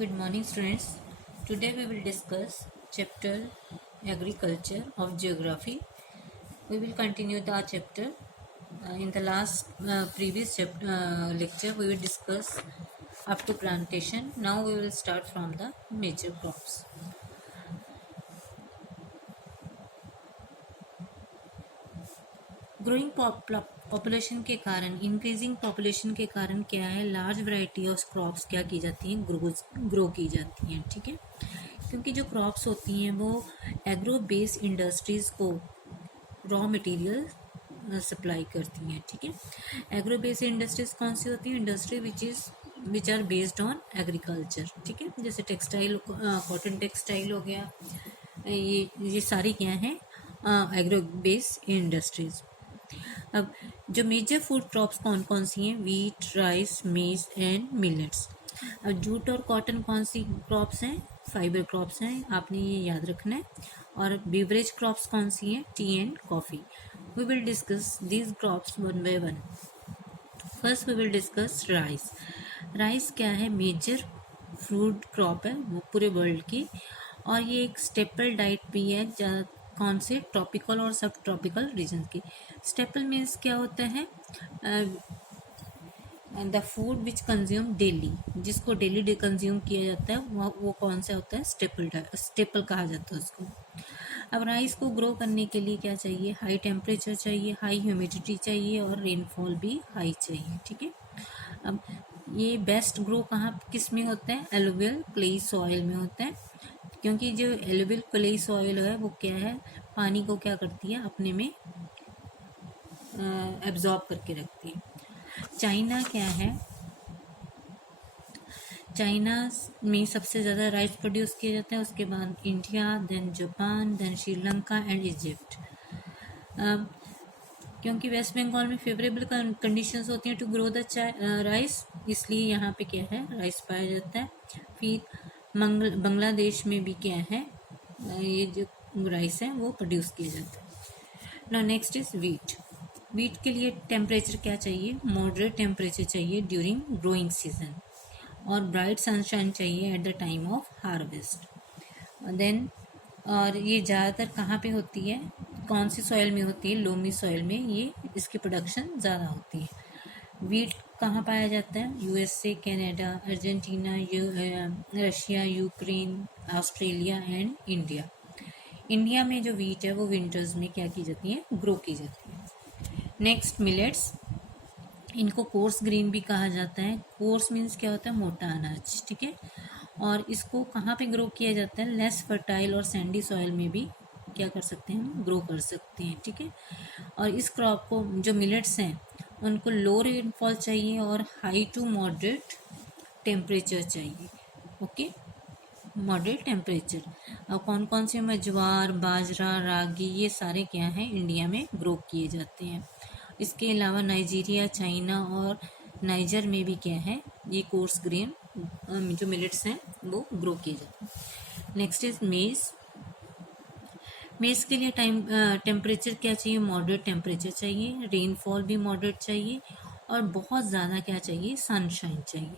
Good morning, students. Today we will discuss chapter Agriculture of Geography. We will continue the chapter. In the last previous lecture, we will discuss up to plantation. Now we will start from the major crops. Growing population के कारण, increasing population के कारण क्या है, large variety of crops क्या की जाती हैं, ग्रो की जाती हैं। ठीक है, क्योंकि जो क्रॉप्स होती हैं वो एग्रो बेस्ड इंडस्ट्रीज़ को रॉ मटेरियल सप्लाई करती हैं। ठीक है, एग्रो बेस्ड इंडस्ट्रीज कौन सी होती हैं? Industry which are based on agriculture. ठीक है, जैसे टेक्सटाइल, कॉटन टेक्सटाइल हो गया, ये सारी क्या हैं, एग्रो बेस्ड इंडस्ट्रीज। अब जो मेजर फूड क्रॉप्स कौन कौन सी हैं? वीट, राइस, मेज एंड मिलेट्स। अब जूट और कॉटन कौन सी क्रॉप्स हैं? फाइबर क्रॉप्स हैं, आपने ये याद रखना है। और बीवरेज क्रॉप्स कौन सी हैं? Tea and coffee. We will discuss these crops one by one. First we will discuss rice. Rice क्या है? मेजर फूड क्रॉप है वो पूरे वर्ल्ड की, और ये एक स्टेपल डाइट भी है कौन से? ट्रॉपिकल और सब ट्रॉपिकल रीजन की। स्टेपल मीन्स क्या होता है? The food which consume daily, जिसको डेली कंज्यूम किया जाता है वो कौन सा होता है? स्टेपल कहा जाता है उसको। अब राइस को ग्रो करने के लिए क्या चाहिए? हाई टेम्परेचर चाहिए, हाई ह्यूमिडिटी चाहिए, और रेनफॉल भी हाई चाहिए। ठीक है, अब ये बेस्ट ग्रो कहाँ किस में होता है? एलुवियल क्लेई सॉइल में होता है, क्योंकि जो एलुवियल क्लेई सॉइल है वो क्या है, पानी को क्या करती है, अपने में एब्जॉर्ब करके रखती है। चाइना क्या है? चाइना में सबसे ज़्यादा राइस प्रोड्यूस किया जाता है, उसके बाद India, then Japan, then Sri Lanka and Egypt. क्योंकि वेस्ट बंगाल में फेवरेबल कंडीशंस होती हैं टू ग्रो द राइस, इसलिए यहाँ पे क्या है, राइस पाया जाता है। फिर बांग्लादेश में भी क्या है, ये जो राइस है वो प्रोड्यूस किया जाता है। Now next is wheat. Wheat के लिए टेम्परेचर क्या चाहिए? मॉडरेट टेम्परेचर चाहिए ड्यूरिंग ग्रोइंग सीजन, और ब्राइट सनशाइन चाहिए at the time of harvest. Then और ये ज़्यादातर कहाँ पे होती है, कौन सी सॉइल में होती है? लोमी सॉइल में ये इसकी प्रोडक्शन ज़्यादा होती है। वीट कहाँ पाया जाता है? USA, Canada, Argentina, Russia, Ukraine, Australia and India. India में जो वीट है वो विंटर्स में क्या की जाती है? ग्रो की जाती है। नेक्स्ट मिलेट्स, इनको कोर्स ग्रीन भी कहा जाता है। कोर्स मीन्स क्या होता है? मोटा अनाज। ठीक है, और इसको कहाँ पे ग्रो किया जाता है? लेस फर्टाइल और सैंडी सॉइल में भी क्या कर सकते हैं? हम ग्रो कर सकते हैं। ठीक है, और इस क्रॉप को, जो मिलेट्स हैं, उनको लो रेनफॉल चाहिए और हाई टू मॉडरेट टेम्परेचर चाहिए। Okay, moderate temperature. अब कौन कौन से में? ज्वार, बाजरा, रागी, ये सारे क्या हैं, इंडिया में ग्रो किए जाते हैं। इसके अलावा नाइजीरिया, चाइना और नाइजर में भी क्या है, ये कोर्स ग्रेन जो मिलेट्स हैं वो ग्रो किए जाते हैं। नेक्स्ट इज मेज। मेज के लिए टेम्परेचर क्या चाहिए? मॉडरेट टेम्परेचर चाहिए, रेनफॉल भी मॉडरेट चाहिए, और बहुत ज़्यादा क्या चाहिए? सनशाइन चाहिए।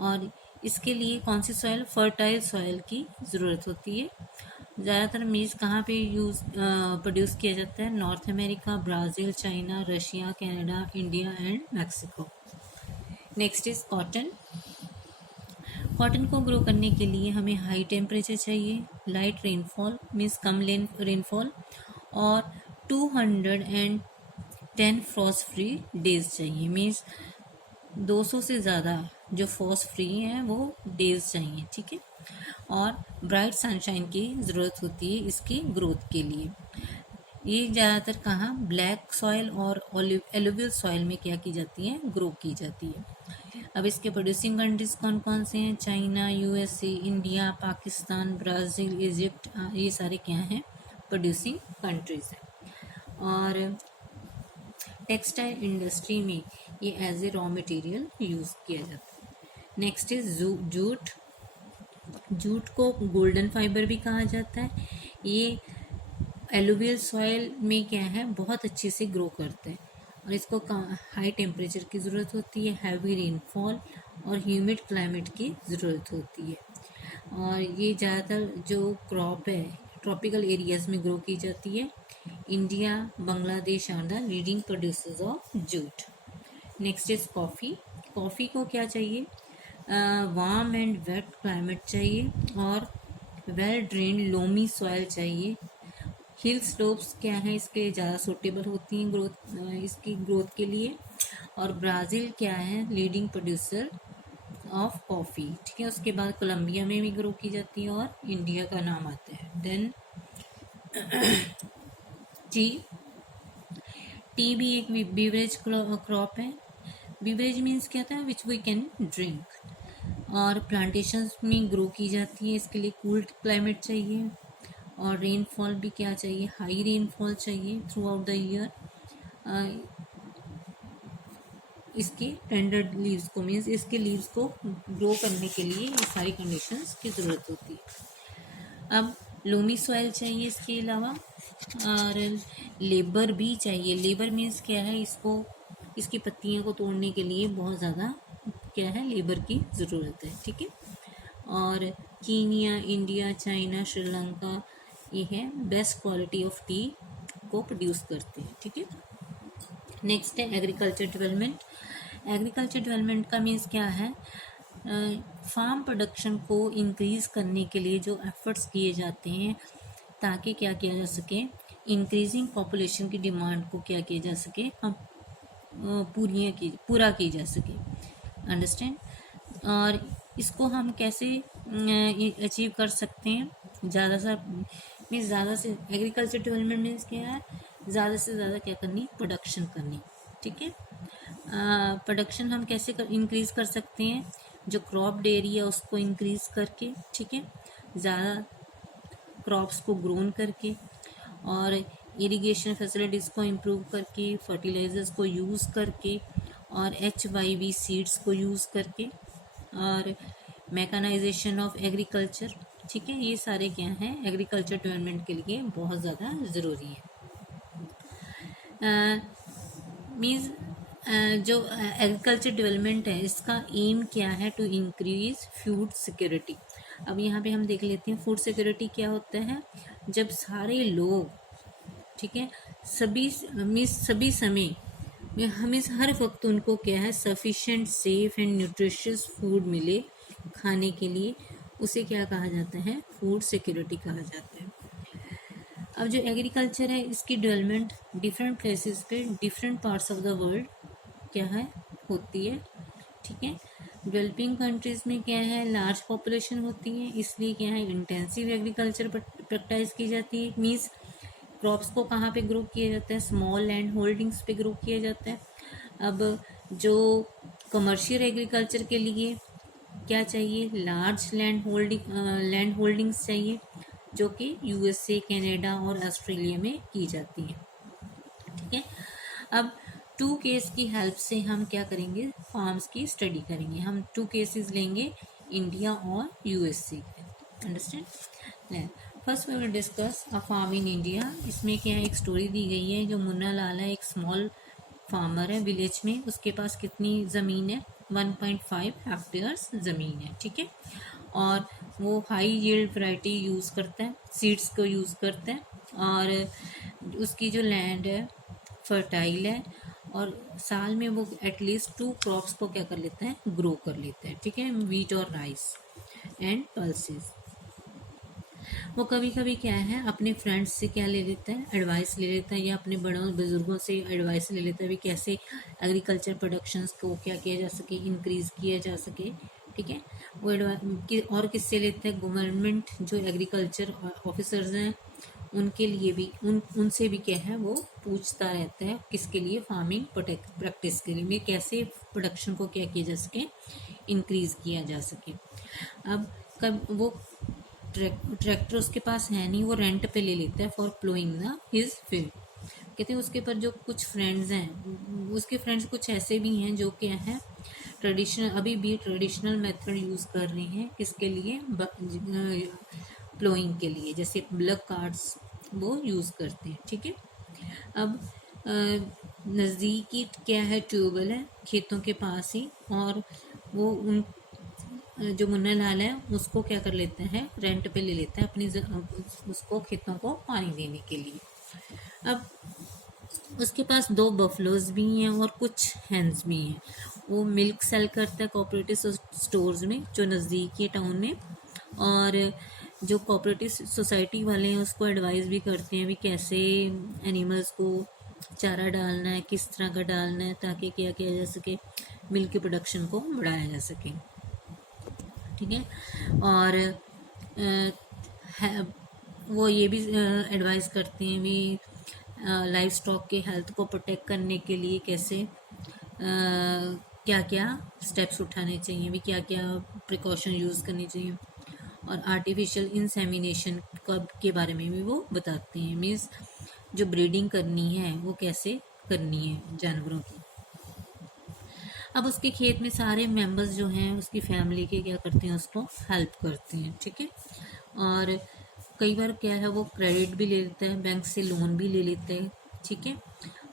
और इसके लिए कौन सी सॉइल? फर्टाइल सॉइल की ज़रूरत होती है। ज़्यादातर मेज कहाँ पे प्रोड्यूस किया जाता है? North America, Brazil, China, Russia, Canada, India and Mexico. Next is cotton. Cotton को ग्रो करने के लिए हमें हाई टेम्परेचर चाहिए, लाइट रेनफॉल मीन्स कम रेनफॉल, और 210 फ्रॉस्ट फ्री डेज चाहिए, मीन्स 200 से ज़्यादा जो फ्रॉस्ट फ्री हैं वो डेज चाहिए। ठीक है, और ब्राइट सनशाइन की ज़रूरत होती है इसकी ग्रोथ के लिए। ये ज़्यादातर कहाँ? ब्लैक सॉइल और एलुवियल सॉइल में क्या की जाती है? ग्रो की जाती है। अब इसके प्रोड्यूसिंग कंट्रीज कौन कौन से हैं? China, USA, India, Pakistan, Brazil, Egypt, ये सारे क्या हैं? प्रोड्यूसिंग कंट्रीज हैं। और टेक्सटाइल इंडस्ट्री में ये as a raw material use किया जाता है। Next is jute. जूट को गोल्डन फाइबर भी कहा जाता है। ये एलुवियल सॉइल में क्या है? बहुत अच्छे से ग्रो करता है, और इसको हाई टेम्परेचर की ज़रूरत होती है, हैवी रेनफॉल और ह्यूमिड क्लाइमेट की ज़रूरत होती है। और ये ज़्यादातर जो क्रॉप है ट्रॉपिकल एरियाज में ग्रो की जाती है। India, Bangladesh are the leading producers of jute. Next is coffee. Coffee को क्या चाहिए? वार्म एंड वेट क्लाइमेट चाहिए और वेल ड्रेन लोमी सॉइल चाहिए। हिल स्लोप्स क्या है इसके ज़्यादा सूटेबल होती हैं इसकी ग्रोथ के लिए। और ब्राज़ील क्या है? Leading producer of coffee. ठीक है, उसके बाद कोलंबिया में भी ग्रो की जाती है और इंडिया का नाम आता है। Then T. टी भी एक बीवरेज क्रॉप है। बीवरेज मीन्स क्या होता है? Which we can drink. और प्लांटेशंस में ग्रो की जाती है। इसके लिए कूल क्लाइमेट चाहिए और रेनफॉल भी क्या चाहिए? हाई रेनफॉल चाहिए थ्रू आउट द ईयर। इसके टेंडर लीव्स को मीन्स इसके लीव्स को ग्रो करने के लिए ये सारी कंडीशंस की ज़रूरत होती है। अब लोमी सॉइल चाहिए इसके अलावा और लेबर भी चाहिए। लेबर मीन्स क्या है? इसकी पत्तियों को तोड़ने के लिए बहुत ज़्यादा क्या है? लेबर की ज़रूरत है। ठीक है, और कीनिया, इंडिया, चाइना, श्रीलंका ये है बेस्ट क्वालिटी ऑफ टी को प्रोड्यूस करते हैं। ठीक है, नेक्स्ट है एग्रीकल्चर डेवलपमेंट। एग्रीकल्चर डेवलपमेंट का मीन्स क्या है? फार्म प्रोडक्शन को इंक्रीज करने के लिए जो एफर्ट्स किए जाते हैं ताकि क्या किया जा सके? इंक्रीजिंग पॉपुलेशन की डिमांड को क्या किया जा सके? पूरा की जा सके। अंडरस्टैंड? और इसको हम कैसे अचीव कर सकते हैं? ज़्यादा से एग्रीकल्चर डेवलपमेंट मीन्स क्या है? ज़्यादा से ज़्यादा क्या करनी? प्रोडक्शन करनी। ठीक है, प्रोडक्शन हम कैसे इंक्रीज़ कर सकते हैं? जो क्रॉप डेयरी है उसको इंक्रीज़ करके। ठीक है, ज़्यादा क्रॉप्स को ग्रोन करके और इरिगेशन फैसिलिटीज़ को इम्प्रूव करके, फर्टिलाइजर्स को यूज़ करके और HYV सीड्स को यूज़ करके और मैकेनाइजेशन ऑफ एग्रीकल्चर। ठीक है, ये सारे क्या हैं? एग्रीकल्चर डेवलपमेंट के लिए बहुत ज़्यादा ज़रूरी है। मीन्स जो एग्रीकल्चर डेवलपमेंट है इसका एम क्या है? To increase food security. अब यहाँ पे हम देख लेते हैं फूड सिक्योरिटी क्या होता है। जब सारे लोग, ठीक है, सभी समय में हमें हर वक्त उनको क्या है? Sufficient, safe and nutritious food मिले खाने के लिए, उसे क्या कहा जाता है? फूड सिक्योरिटी कहा जाता है। अब जो एग्रीकल्चर है इसकी डेवलपमेंट डिफरेंट प्लेसेस पे, different parts of the world क्या है? होती है। ठीक है, डेवलपिंग कंट्रीज़ में क्या है? लार्ज पॉपुलेशन होती है, इसलिए क्या है? इंटेंसिव एग्रीकल्चर प्रैक्टिस की जाती है। मीन्स क्रॉप्स को कहाँ पे ग्रो किया जाता है? स्मॉल लैंड होल्डिंग्स पे ग्रो किया जाता है। अब जो कमर्शियल एग्रीकल्चर के लिए क्या चाहिए? लार्ज लैंड होल्डिंग्स चाहिए, जो कि USA, कनाडा और ऑस्ट्रेलिया में की जाती है। ठीक है, अब 2 केस की हेल्प से हम क्या करेंगे? फार्म्स की स्टडी करेंगे। हम 2 केसेस लेंगे, इंडिया और USA के। Understand? First we will discuss a farm in India. इसमें क्या है? एक स्टोरी दी गई है। जो मुन्ना लाल है एक स्मॉल फार्मर है विलेज में। उसके पास कितनी ज़मीन है? 1.5 हेक्टेयर्स ज़मीन है। ठीक है, और वो हाई यील्ड वैरायटी यूज़ करता है, सीड्स को यूज़ करता है और उसकी जो लैंड है फर्टाइल है और साल में वो एटलीस्ट 2 क्रॉप्स को क्या कर लेता है? ग्रो कर लेता है। ठीक है, वीट और राइस एंड पल्सेस। वो कभी कभी क्या है? अपने फ्रेंड्स से क्या ले लेता है? एडवाइस ले लेता है, या अपने बड़ों बुजुर्गों से एडवाइस ले लेता है भी कैसे एग्रीकल्चर प्रोडक्शंस को क्या किया जा सके? इंक्रीज़ किया जा सके। ठीक है, वो और किससे लेता है? गवर्नमेंट जो एग्रीकल्चर ऑफिसर्स हैं उनके लिए भी उनसे भी क्या है? वो पूछता रहता है किसके लिए? फार्मिंग प्रैक्टिस के लिए, कैसे प्रोडक्शन को क्या किया जा सके? इंक्रीज़ किया जा सके। अब कब वो ट्रैक्टर उसके पास है नहीं, वो रेंट पे ले लेता है for ploughing the his field. कहते हैं उसके पर जो कुछ फ्रेंड्स हैं, उसके फ्रेंड्स कुछ ऐसे भी हैं जो क्या है? अभी भी ट्रेडिशनल मेथड यूज़ कर रहे हैं। किसके लिए? प्लोइंग के लिए, जैसे ब्लक कार्ड्स वो यूज़ करते हैं। ठीक है, अब नज़दीकी क्या है? ट्यूबवेल है खेतों के पास ही, और वो उन जो मुन्ना लाल है उसको क्या कर लेता है, रेंट पे ले लेता है अपनी उसको खेतों को पानी देने के लिए। अब उसके पास 2 बफलोज भी हैं और कुछ हैंस भी हैं। वो मिल्क सेल करता है कोऑपरेटिव स्टोर्स में जो नज़दीकी टाउन में, और जो कोऑपरेटिव सोसाइटी वाले हैं उसको एडवाइस भी करते हैं भी कैसे एनिमल्स को चारा डालना है, किस तरह का डालना है, ताकि क्या किया जा सके, मिल्क की प्रोडक्शन को बढ़ाया जा सके। ठीक है। और वो ये भी एडवाइस करते हैं भी लाइफ स्टॉक के हेल्थ को प्रोटेक्ट करने के लिए कैसे क्या क्या स्टेप्स उठाने चाहिए भी, क्या क्या प्रिकॉशन यूज़ करनी चाहिए, और आर्टिफिशियल इंसेमिनेशन के बारे में भी वो बताते हैं। मीन्स जो ब्रीडिंग करनी है वो कैसे करनी है जानवरों की। अब उसके खेत में सारे मेंबर्स जो हैं उसकी फैमिली के क्या करते हैं, उसको हेल्प करते हैं। ठीक है। और कई बार क्या है, वो क्रेडिट भी ले लेता है, बैंक से लोन भी ले लेते हैं। ठीक है।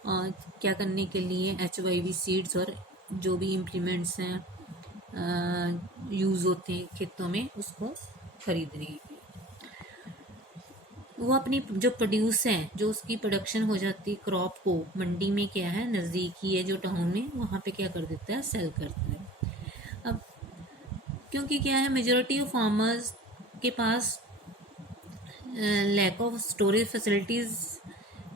और क्या करने के लिए HYV सीड्स और जो भी इम्प्लीमेंट्स हैं यूज़ होते हैं खेतों में, उसको खरीदने के लिए। वो अपनी जो प्रोड्यूस है, जो उसकी प्रोडक्शन हो जाती है क्रॉप को, मंडी में क्या है नज़दीकी है जो टाउन में, वहाँ पे क्या कर देता है, सेल करता है। अब क्योंकि क्या है, मेजॉरिटी ऑफ फार्मर्स के पास लैक ऑफ स्टोरेज फैसिलिटीज़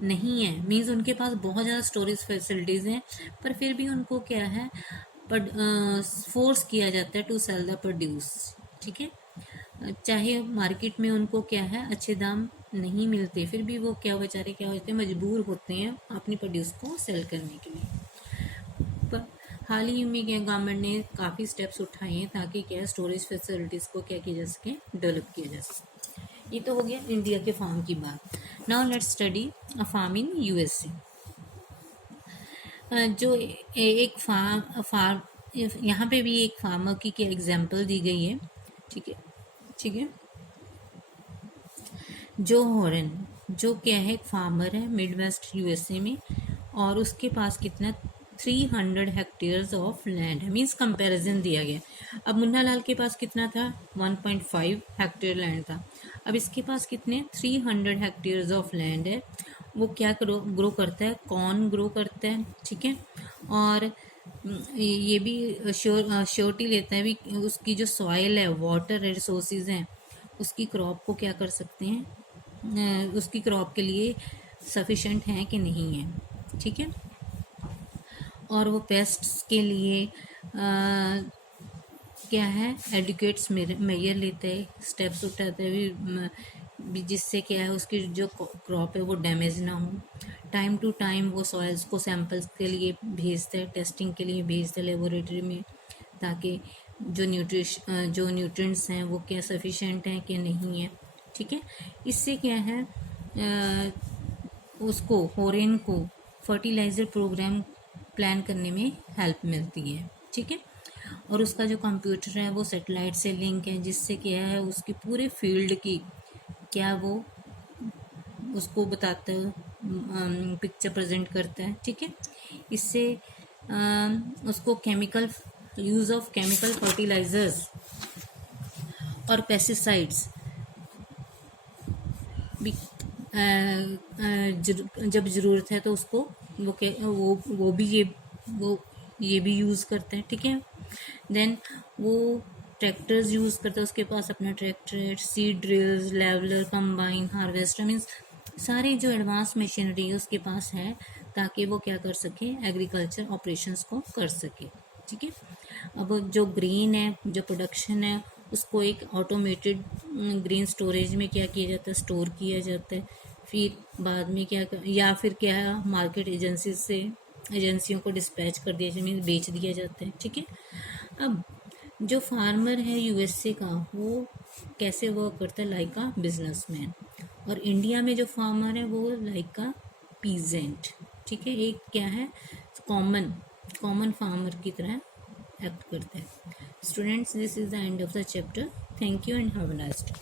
नहीं है। मीन्स उनके पास बहुत ज़्यादा स्टोरेज फैसिलिटीज़ हैं, पर फिर भी उनको क्या है, फोर्स किया जाता है टू सेल द प्रोड्यूस। ठीक है। चाहे मार्केट में उनको क्या है अच्छे दाम नहीं मिलते, फिर भी वो क्या बेचारे क्या होते हैं, मजबूर होते हैं अपनी प्रोड्यूस को सेल करने के लिए। पर हाल ही में क्या गवर्नमेंट ने काफ़ी स्टेप्स उठाए हैं ताकि क्या स्टोरेज फैसिलिटीज़ को क्या किया जा सके, डेवलप किया जा सके। ये तो हो गया इंडिया के फार्म की बात। Now let's study a farm in USA। जो एक फार्म यहाँ पे भी एक फार्मर की क्या एग्जाम्पल दी गई है। ठीक है। ठीक है। जो हॉरन, जो क्या है एक फार्मर है मिड वेस्ट USA में, और उसके पास कितना 300 हेक्टेयर्स ऑफ लैंड है। मीन्स कंपैरिजन दिया गया। अब मुन्ना लाल के पास कितना था, 1.5 हेक्टेयर लैंड था। अब इसके पास कितने 300 हेक्टेयर्स ऑफ लैंड है। वो क्या ग्रो करता है, कॉर्न ग्रो करता है। ठीक है। और ये भी श्योरिटी लेता है भी उसकी जो सॉइल है, वाटर रिसोर्सेज हैं, उसकी क्रॉप को क्या कर सकते हैं, उसकी क्रॉप के लिए सफिशेंट है कि नहीं है। ठीक है। और वो पेस्ट्स के लिए क्या है, एडुकेट्स मेजर लेते हैं, स्टेप्स उठाते हैं भी जिससे क्या है उसकी जो क्रॉप है वो डैमेज ना हो। टाइम टू टाइम वो सॉइल्स को सैंपल्स के लिए भेजते हैं, टेस्टिंग के लिए भेजते हैं लेबोरेटरी में, ताकि जो न्यूट्रिएंट्स हैं वो क्या सफिशेंट हैं कि नहीं है। ठीक है। इससे क्या है उसको होरेन को फर्टिलाइज़र प्रोग्राम प्लान करने में हेल्प मिलती है। ठीक है। और उसका जो कंप्यूटर है वो सैटेलाइट से लिंक है, जिससे क्या है उसकी पूरे फील्ड की क्या वो उसको बताता है, पिक्चर प्रेजेंट करता है। ठीक है। इससे उसको यूज़ ऑफ केमिकल फर्टिलाइजर्स और पेस्टिसाइड्स भी जब ज़रूरत है तो उसको वो भी ये भी यूज़ करते हैं। ठीक है। देन वो ट्रैक्टर्स यूज़ करता है, उसके पास अपना tractor, seed drills, leveller, combine, harvester, means सारी जो एडवांस मशीनरी है उसके पास है, ताकि वो क्या कर सके, एग्रीकल्चर ऑपरेशंस को कर सके। ठीक है। अब जो ग्रेन है, जो प्रोडक्शन है, उसको एक ऑटोमेटेड ग्रेन स्टोरेज में क्या किया जाता है, स्टोर किया जाता है। फिर बाद में या फिर क्या है मार्केट एजेंसियों को डिस्पैच कर दिया जाए, मीन्स बेच दिया जाता है। ठीक है। अब जो फार्मर है USA का, वो कैसे वर्क करता है, लाइक अ बिजनेसमैन, और इंडिया में जो फार्मर है वो लाइक अ पीजेंट। ठीक है। एक क्या है कॉमन फार्मर की तरह एक्ट करता है। Students, this is the end of the chapter. Thank you and have a nice day.